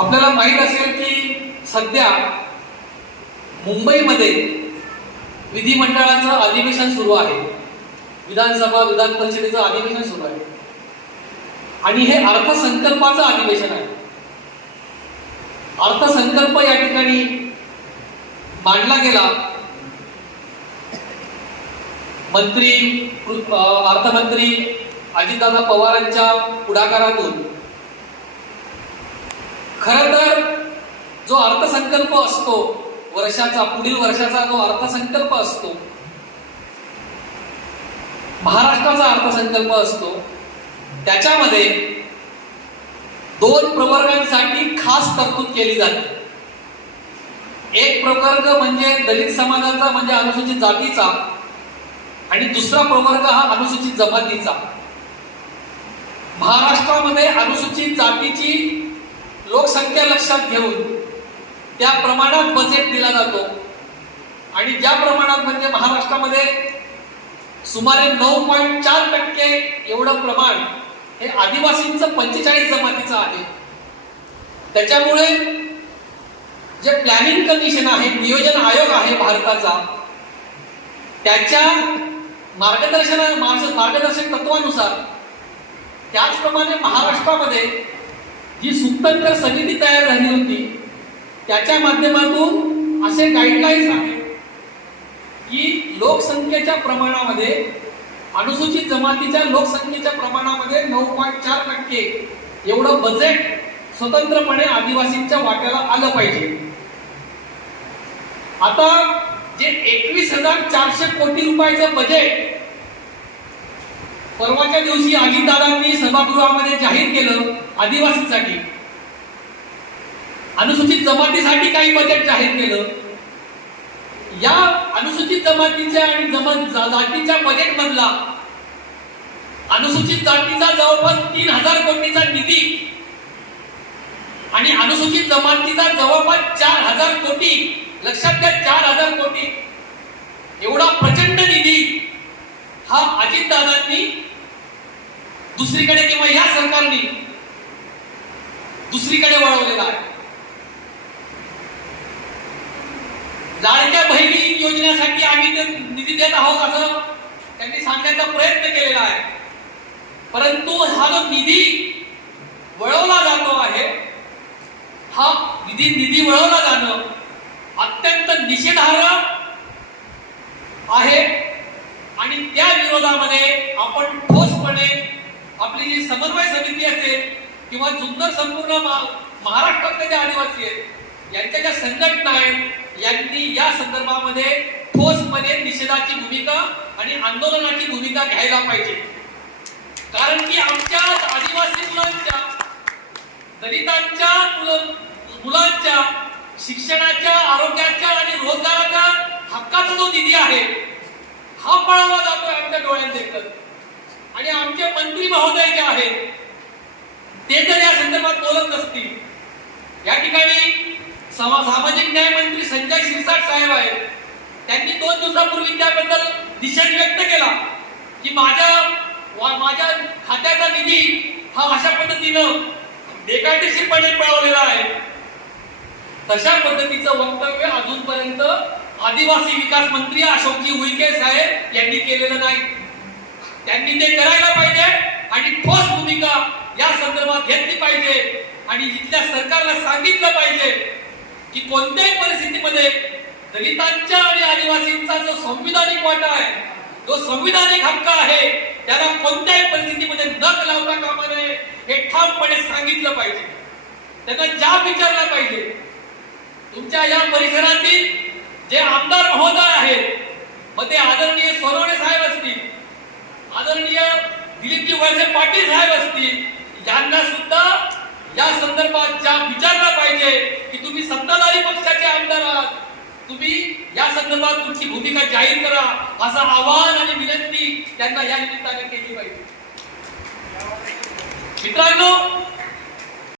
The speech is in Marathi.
आपल्याला माहीत असेल की सध्या मुंबईमध्ये विधिमंडळाचं अधिवेशन सुरू आहे विधानसभा विधान परिषदेचं अधिवेशन सुरू आहे आणि हे अर्थसंकल्पाचं अधिवेशन आहे अर्थसंकल्प या ठिकाणी मांडला गेला मंत्री अर्थमंत्री अजितदादा पवारांच्या पुढाकारातून खर तर जो अर्थसंकल्प असतो वर्षाचा पुढील वर्षाचा जो अर्थसंकल्प असतो महाराष्ट्राचा अर्थसंकल्प असतो त्याच्यामध्ये दोन प्रवर्गांसाठी खास तरतूद केली जाते एक प्रवर्ग म्हणजे दलित समाजाचा म्हणजे अनुसूचित जातीचा आणि दुसरा प्रवर्ग हा अनुसूचित जमातीचा महाराष्ट्रामध्ये अनुसूचित जातीची लोकसंख्या लक्षात घेऊन त्या प्रमाणात बजेट दिला जातो आणि ज्या प्रमाणात म्हणजे महाराष्ट्रामध्ये सुमारे नऊ पॉईंट चार टक्के एवढं प्रमाण हे आदिवासींचं पंचेचाळीस जमातीचं आहे त्याच्यामुळे जे प्लॅनिंग कमिशन आहे नियोजन आयोग आहे भारताचा त्याच्या मार्गदर्शना मार्गदर्शक तत्वानुसार त्याचप्रमाणे महाराष्ट्रामध्ये जी स्वतंत्र समिती तयार झाली होती त्याच्या माध्यमातून असे गाईडलाईन्स आहे की लोकसंख्येच्या प्रमाणामध्ये अनुसूचित जमातीच्या लोकसंख्येच्या प्रमाणामध्ये नऊ पॉईंट चार टक्के एवढं बजेट स्वतंत्रपणे आदिवासींच्या वाट्याला आलं पाहिजे आता जे एकवीस हजार चारशे कोटी रुपयाचं बजेट परवाच्या दिवशी अजितदादांनी सभागृहामध्ये जाहीर केलं आदिवासीसाठी अनुसूचित जमातीसाठी काही बजेट जाहीर केलं या अनुसूचित जमातीच्या आणि जमा जातीच्या बजेट मधला अनुसूचित जातीचा जवळपास तीन हजार कोटीचा निधी आणि अनुसूचित जमातीचा जवळपास चार हजार कोटी लक्षात घ्या चार हजार कोटी एवढा प्रचंड निधी हा अजितदादांनी दुसरीकडे किंवा या सरकारने दुसरीकडे वळवलेला आहे लाडक्या बहिणी योजनेसाठी आम्ही ते निधी देत आहोत असं त्यांनी सांगण्याचा प्रयत्न केलेला आहे परंतु हा जो निधी वळवला जातो आहे हा निधी निधी वळवला जाणं अत्यंत निषेधार्ह आहे आणि त्या विरोधामध्ये आपण ठोसपणे आपली जी समन्वय समिती असेल किंवा जुन्नर संपूर्ण महाराष्ट्रातले जे आदिवासी आहेत यांच्या ज्या संघटना आहेत यांनी या संदर्भामध्ये ठोसपणे निषेधाची भूमिका आणि आंदोलनाची भूमिका घ्यायला पाहिजे कारण की आमच्या आदिवासी मुलांच्या दलितांच्या मुलांच्या शिक्षणाच्या आरोग्याच्या आणि रोजगाराच्या हक्काचा जो निधी आहे हा पळावा जातोय आमच्या डोळ्यात आणि आमचे मंत्री महोदय जे आहेत ते जर या संदर्भात बोलत नसतील या ठिकाणी सामाजिक न्याय मंत्री साहेब आहेत त्यांनी दोन दिवसापूर्वी त्याबद्दल निषेध व्यक्त केला की माझ्या माझ्या खात्याचा निधी हा अशा पद्धतीनं बेकायदेशीरपणे पळवलेला आहे तशा पद्धतीचं वक्तव्य अजूनपर्यंत आदिवासी विकास मंत्री अशोकजी उईके साहेब यांनी केलेलं नाही त्यांनी ते करायला पाहिजे आणि ठोस भूमिका या संदर्भात घेतली पाहिजे आणि इथल्या सरकारला सांगितलं पाहिजे की कोणत्याही परिस्थितीमध्ये दलितांच्या आणि आदिवासींचा जो संविधानिक वाटा आहे जो संविधानिक हक्क आहे त्याला कोणत्याही परिस्थितीमध्ये नक लावता कामा नये हे ठामपणे सांगितलं पाहिजे त्यांना ज्या विचारला पाहिजे तुमच्या या परिसरातील जे आमदार महोदय आहेत मग ते आदरणीय सोनवणे साहेब असतील आदरणीय दिलीपजी वळसे पाटील साहेब असतील यांना सुद्धा या संदर्भात ज्या विचारला पाहिजे की तुम्ही सत्ताधारी पक्षाचे आमदार आहात तुम्ही या संदर्भात तुमची भूमिका जाहीर करा असं आवाहन आणि विनंती त्यांना या निमित्ताने केली पाहिजे मित्रांनो